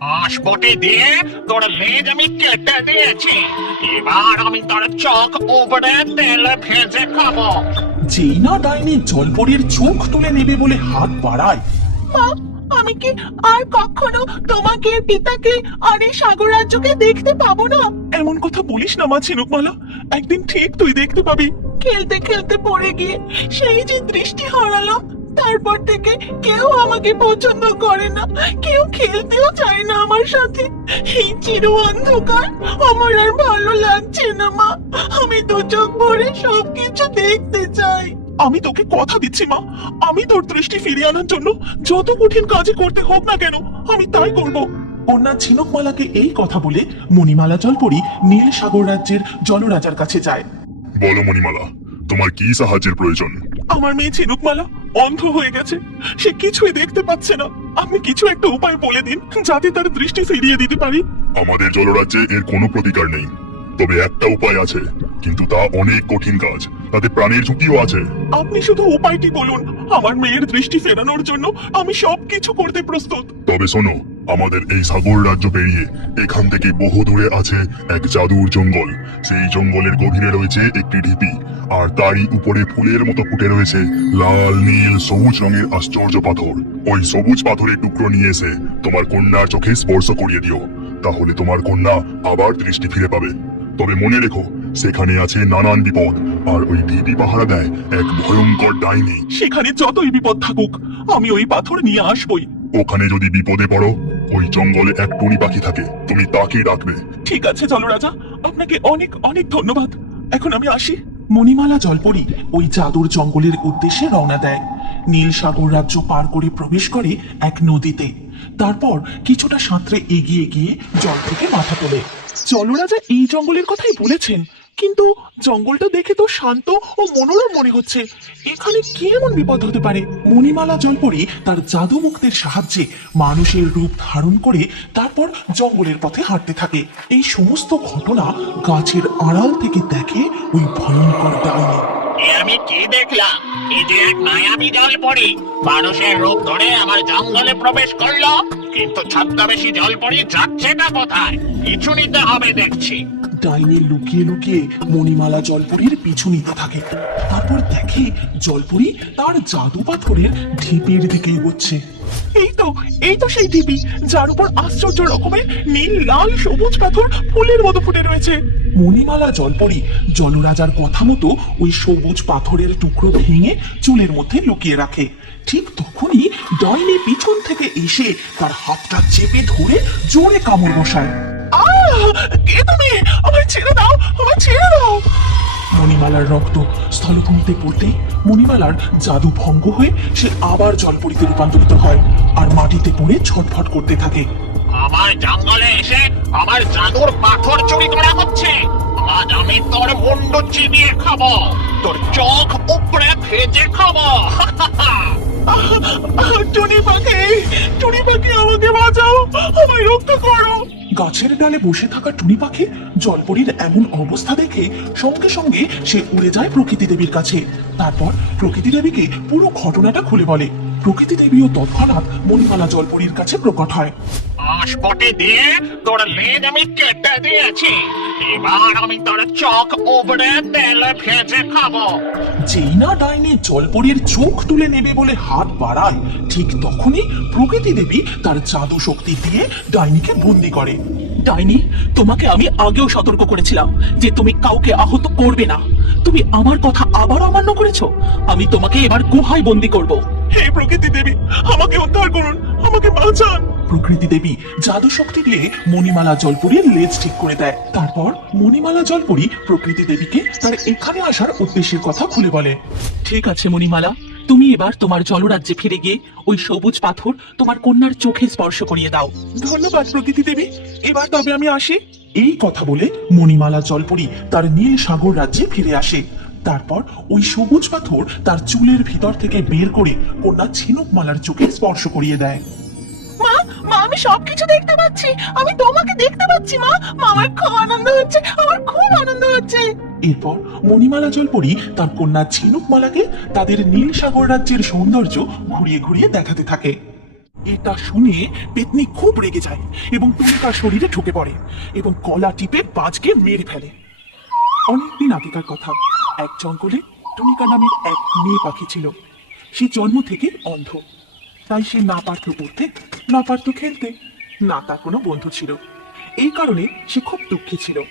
হাসপটে দিয়ে তোর লেজ আমি কেটে দিয়েছি। এবার আমি তোর চোখ উপরে তেলে ভেজে খাবো। যেই না ডাইনি জলপরীর চোখ তুলে নেবে বলে হাত বাড়ায়, মা, আমি কি আর কখনো তোমাকে, পিতাকে আর এই সাগর রাজ্যকে দেখতে পাবো না? এমন কথা বলিস না মা ঝিনুকমালা, একদিন ঠিক তুই দেখতে পাবি। খেলতে খেলতে পড়ে গিয়ে সেই যে দৃষ্টি হারালাম, তারপর থেকে কেউ আমাকে পছন্দ করে না, কেউ খেলতেও চায় না আমার সাথে। এই চির অন্ধকার আমার আর ভালো লাগছে না মা। আমি দু চোখ ভরে সবকিছু দেখতে চাই। আমি তোকে কথা দিচ্ছি মা, আমি তোর দৃষ্টি ফিরিয়ে আনার জন্য যত কঠিন কাজই করতে হোক না কেন আমি তাই করব। কন্যা ঝিনুকমালাকে এই কথা বলে মণিমালা জলপরী নীল সাগর রাজ্যের জলরাজার কাছে যায়। বলো মণিমালা, তোমার কি সাহায্যের প্রয়োজন? আমার মেয়ে ঝিনুকমালা অন্ধ হয়ে গেছে, সে কিছুই দেখতে পাচ্ছে না। আপনি কিছু একটা উপায় বলে দিন যাতে তার দৃষ্টি ফিরিয়ে দিতে পারি। আমাদের জলরাজ্যে এর কোনো প্রতিকার নেই, তবে একটা উপায় আছে, কিন্তু তা অনেক কঠিন কাজ, তাতে প্রাণের ঝুঁকিও আছে। আপনি শুধু উপায়টি বলুন, আমার মেয়ের দৃষ্টি ফেরানোর জন্য আমি সবকিছু করতে প্রস্তুত। তবে শোনো, আমাদের এই সাগর রাজ্য পেরিয়ে এখান থেকে বহু দূরে আছে এক জাদুর জঙ্গল। সেই জঙ্গলের গভীরে রয়েছে একটি ঢিপি, আর তারই উপরে ফুলের মতো ফুটে রয়েছে লাল, নীল, সবুজ রঙের আশ্চর্য পাথর। ওই সবুজ পাথরের টুকরো নিয়ে এসে তোমার কন্যার চোখে স্পর্শ করিয়ে দিও, তাহলে তোমার কন্যা আবার দৃষ্টি ফিরে পাবে। তবে মনে রেখো, সেখানে আছে নানান বিপদ, আর ওই ঢিপি পাহারা দেয় এক ভয়ঙ্কর ডাইনি। সেখানে যতই বিপদ থাকুক আমি ওই পাথর নিয়ে আসবই। ওখানে যদি বিপদে পড়ো, ওই জঙ্গলে এক টুনি পাখি থাকে, তুমি তাকেই ডাকবে। ঠিক আছে জলরাজা, আপনাকে অনেক অনেক ধন্যবাদ। এখন আমি আসি। মণিমালা জলপরী ওই জাদুর জঙ্গলের উদ্দেশ্যে রওনা দেয়। নীল সাগর রাজ্য পার করে প্রবেশ করে এক নদীতে। তারপর কিছুটা সাঁতরে এগিয়ে গিয়ে জল থেকে মাথা তোলে। জলরাজা এই জঙ্গলের কথাই বলেছেন, কিন্তু জঙ্গলটা দেখে তো শান্ত ও মনোরম মনে হচ্ছে। এখানে কি এমন বিপদ হতে পারে? মণিমালা জলপরী তার জাদু মুক্তের সাহায্যে মানুষের রূপ ধারণ করে তারপর জঙ্গলের পথে হাঁটতে থাকে। এই সমস্ত ঘটনা গাছের আড়াল থেকে দেখে ওই ভয়ঙ্কর ডাইনি। আমি কি দেখলাম? এই যে এক মায়াবী জলপরি মানুষের রূপ ধরে আমার জঙ্গলে প্রবেশ করলো, কিন্তু ছদ্মবেশী জলপরি যাচ্ছে না কোথায়? কিছু নিতে হবে দেখছি। ডাইনি লুকিয়ে লুকিয়ে মণিমালা জলপরীর পিছু নিতে থাকে। তারপর দেখে জলপরী তার জাদু পাথরের ঢিপির দিকে এগোচ্ছে। এই তো সেই ঢিপি, যার উপর আশ্চর্য রকমের নীল, লাল, সবুজ পাথর ফুলের মতো ফুটে রয়েছে। মণিমালা জলপরী জলরাজার কথা মতো ওই সবুজ পাথরের টুকরো ভেঙে চুলের মধ্যে লুকিয়ে রাখে। ঠিক তখনই ডাইনি পিছন থেকে এসে তার হাতটা চেপে ধরে জোরে কামড় বসায়। কে তুমি? আমায় ছেড়ে দাও, আমায় ছেড়ে দাও। মণিমালার রক্ত স্থলভূমিতে পড়তে মণিমালার জাদু ভঙ্গ হয়ে সে আবার জলপরীতে রূপান্তরিত হয় আর মাটিতে পড়ে ছটফট করতে থাকে। আমার জঙ্গলে এসে আমার জাদুর পাথর চুরি করা হচ্ছে। আজ আমি তোর মুন্ডু চিবিয়ে খাবো, তোর চোখ উপরে ভেজে খাবো। টুনি পাখি, টুনি পাখি, আমাকে বাঁচাও, আমায় রক্ষা করো। গাছের ডালে বসে থাকা টুনি পাখি জলপরীর এমন অবস্থা দেখে সঙ্গে সঙ্গে সে উড়ে যায় প্রকৃতি দেবীর কাছে। তারপর প্রকৃতি দেবীকে পুরো ঘটনাটা খুলে বলে। প্রকৃতি দেবীও তৎক্ষণাৎ মণিমালা জলপরীর কাছে প্রকট হয়। হাসপটে দিয়ে তোর লেজ আমি কেটে দিয়েছি। এবার আমি তোর চোখ উপরে তেলে ভেজে খাবো। যেই না ডাইনি জলপরীর চোখ তুলে নেবে বলে হাত বাড়ায়, ঠিক তখনই প্রকৃতি দেবী তার জাদু শক্তি দিয়ে ডাইনিকে বন্দি করে। ডাইনি, তোমাকে আমি আগেও সতর্ক করেছিলাম যে তুমি কাউকে আহত করবে না। তুমি আমার কথা আবার অমান্য করেছো। আমি তোমাকে এবার গুহায় বন্দি করব। হে প্রকৃতি দেবী, আমাকে উদ্ধার করুন, আমাকে বাঁচান। প্রকৃতি দেবী জাদু শক্তি দিয়ে মণিমালা জলপরীর লেজ ঠিক করে দেয়। তারপর মণিমালা জলপরী প্রকৃতি দেবীকে তার এখানে আসার উদ্দেশ্যের কথা খুলে বলে। ঠিক আছে মণিমালা, তুমি এবার তোমার জলরাজ্যে ফিরে গিয়ে ওই সবুজ পাথর তোমার কন্যার চোখে স্পর্শ করিয়ে দাও। ধন্যবাদ প্রকৃতি দেবী, এবার তবে আমি আসি। এই কথা বলে মণিমালা জলপরী তার নীল সাগর রাজ্যে ফিরে আসে। তারপর ওই সবুজ পাথর তার চুলের ভিতর থেকে বের করে কন্যা ঝিনুকমালার চোখে স্পর্শ করিয়ে দেয়। মা, মা, আমি সবকিছু দেখতে পাচ্ছি, আমি তোমাকে দেখতে পাচ্ছি মা। মা, আমার খুব আনন্দ হচ্ছে, আমার খুব আনন্দ হচ্ছে। এরপর মণিমালা জলপরী তার কন্যা ঝিনুকমালাকে তাদের নীল সাগর রাজ্যের সৌন্দর্য ঘুরিয়ে ঘুরিয়ে দেখাতে থাকে। এটা শুনে পেতনি খুব রেগে যায় এবং টুনিকার শরীরে ঢুকে পড়ে এবং গলা টিপে বাজকে মেরে ফেলে। অনেকদিন আগেকার কথা, এক জঙ্গলে টুনিকা নামের এক মেয়ে পাখি ছিল। সে জন্ম থেকে অন্ধ, তাই সে না পারত পড়তে, না পারত খেলতে, না তার কোনো বন্ধু ছিল। এই কারণে সে খুব দুঃখী ছিল।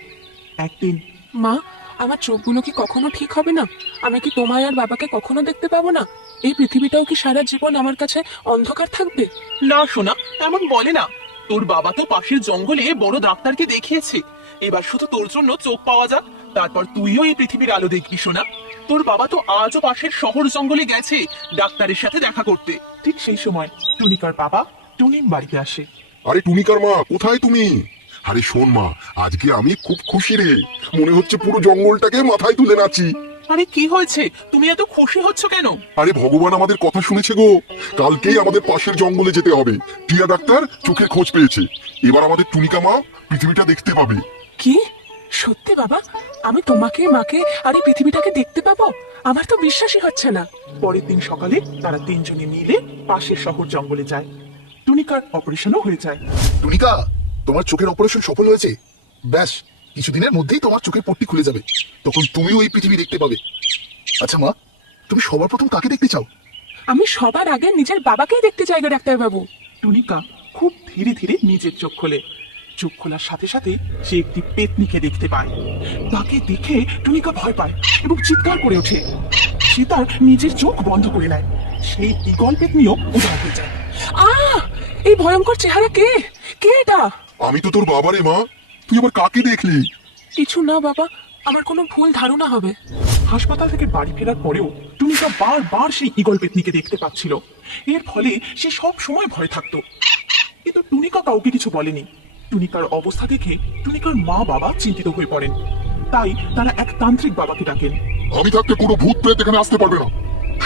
একদিন মা, আমার চোখগুলো কি কখনো ঠিক হবে না? আমি কি তোমায় আর বাবাকে কখনো দেখতে পাবো না? এই পৃথিবীটাও কি সারা জীবন আমার কাছে অন্ধকার থাকবে? না সোনা, এমন বলে না। তোর বাবা তো পাশের জঙ্গলে বড় ডাক্তারকে দেখিয়েছে। এবার শুধু তোর জন্য চোখ পাওয়া যাক, তারপর তুইও এই পৃথিবীর আলো দেখবি সোনা। তোর বাবা তো আজও পাশের শহর জঙ্গলে গেছে ডাক্তারের সাথে দেখা করতে। ঠিক সেই সময় টুনিকার বাবা টুনিম বাড়িতে আসে। আরে টুনিকার মা, কোথায় তুমি? আরে শোন মা, আজকে আমি খুব খুশি রে। মনে হচ্ছে পুরো জঙ্গলটাকে মাথায় তুলে নাচি। আরে কি হয়েছে, তুমি এত খুশি হচ্ছ কেন? আরে ভগবান আমাদের কথা শুনেছে গো। কালকেই আমাদের পাশের জঙ্গলে যেতে হবে। টিয়া ডাক্তার চোখের খোঁজ পেয়েছে। এবার আমাদের টুনিকা মা পৃথিবীটা দেখতে পাবে। কি সত্যি বাবা? আমি তোমাকে, মাকে আর এই পৃথিবীটাকে দেখতে পাবো? আমার তো বিশ্বাসই হচ্ছে না। পরের দিন সকালে তারা তিনজনে মিলে পাশের শহর জঙ্গলে যায়। টুনিকার অপারেশনও হয়ে যায়। টুনিকা, তোমার চোখের অপারেশন সফল হয়েছে। ব্যাস কিছুদিনের মধ্যেই তোমার চোখের পট্টি খুলে যাবে। তখন তুমিও এই পৃথিবী দেখতে পাবে। আচ্ছা মা, তুমি সবার প্রথম কাকে দেখতে চাও? আমি সবার আগে নিজের বাবাকেই দেখতে চাই গো ডাক্তার বাবু। টুনিকা খুব ধীরে ধীরে নিজের চোখ খোলে। চোখ খোলার সাথে সাথে সে একটি পেতনিকে দেখতে পায়। তাকে দেখে টুনিকা ভয় পায় এবং চিৎকার করে ওঠে। সে তার নিজের চোখ বন্ধ করে নেয়। সেই ঈগল পেতনিও উধাও হয়ে যায়। এই ভয়ঙ্কর চেহারা কে? কে এটা? আমি তো তোর বাবা রে মা। তুই আবার কাকে দেখলি? কিছু না বাবা, আমার কোনো ভুল ধারণা হবে। হাসপাতাল থেকে বাড়ি ফেরার পরেও টুনিকা বারবার সেই ঈগল পেতনিকে দেখতে পাচ্ছিল। এর ফলে সে সব সময় ভয় থাকতো। কিন্তু টুনিকা কাউকে কিছু বলেনি। টুনিকার অবস্থা দেখে টুনিকার মা বাবা চিন্তিত হয়ে পড়েন। তাই তারা এক তান্ত্রিক বাবাকে ডাকেন। আমি থাকতে কোনো ভূত প্রেত এখানে আসতে পারবে না।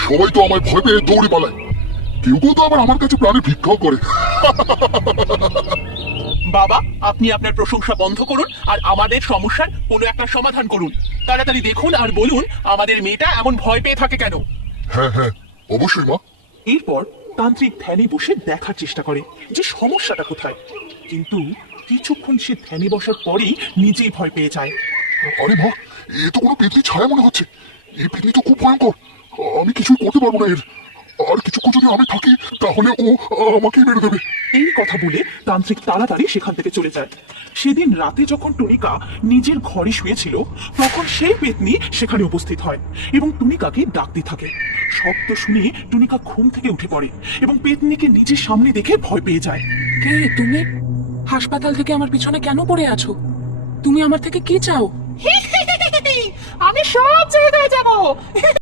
সবাই তো আমায় ভয় পেয়ে দৌড়ে পালায়। কেউ কেউ তো আবার আমার কাছে প্রাণের ভিক্ষাও করে। বাবা, আপনি আপনার প্রশংসা বন্ধ করুন আর আমাদের সমস্যার কোনো একটা সমাধান করুন। তাড়াতাড়ি দেখুন আর বলুন আমাদের মেয়েটা এমন ভয় পেয়ে থাকে কেন। হ্যাঁ হ্যাঁ, অবশ্যই মা। এরপর তান্ত্রিক ধ্যানে বসে দেখার চেষ্টা করে যে সমস্যাটা কোথায়। কিন্তু কিছুক্ষণ সে ধ্যানে বসার পরেই নিজেই ভয় পেয়ে যায়। আরে মা, এ তো কোনো পেতনি ছায়া মনে হচ্ছে। এই পেতনি তো খুব ভয়ঙ্কর। আমি কিছুই করতে পারবো না এর। আর কিছুক্ষণ যদি আমি থাকি তাহলে ও আমাকেই মেরে দেবে। এই কথা বলে তান্ত্রিক তাড়াতাড়ি সেখান থেকে চলে যায়। সেদিন রাতে যখন টুনিকা নিজের ঘরে শুয়েছিল, তখন সেই পেতনি সেখানে উপস্থিত হয় এবং টুনিকাকে ডাকতে থাকে। শব্দ শুনে টুনিকা ঘুম থেকে উঠে পড়ে এবং পেতনিকে নিজের সামনে দেখে ভয় পেয়ে যায়। কে তুমি? হাসপাতাল থেকে আমার পিছনে কেন পড়ে আছো? তুমি আমার থেকে কি চাও? আমি সব জায়গায় যাব।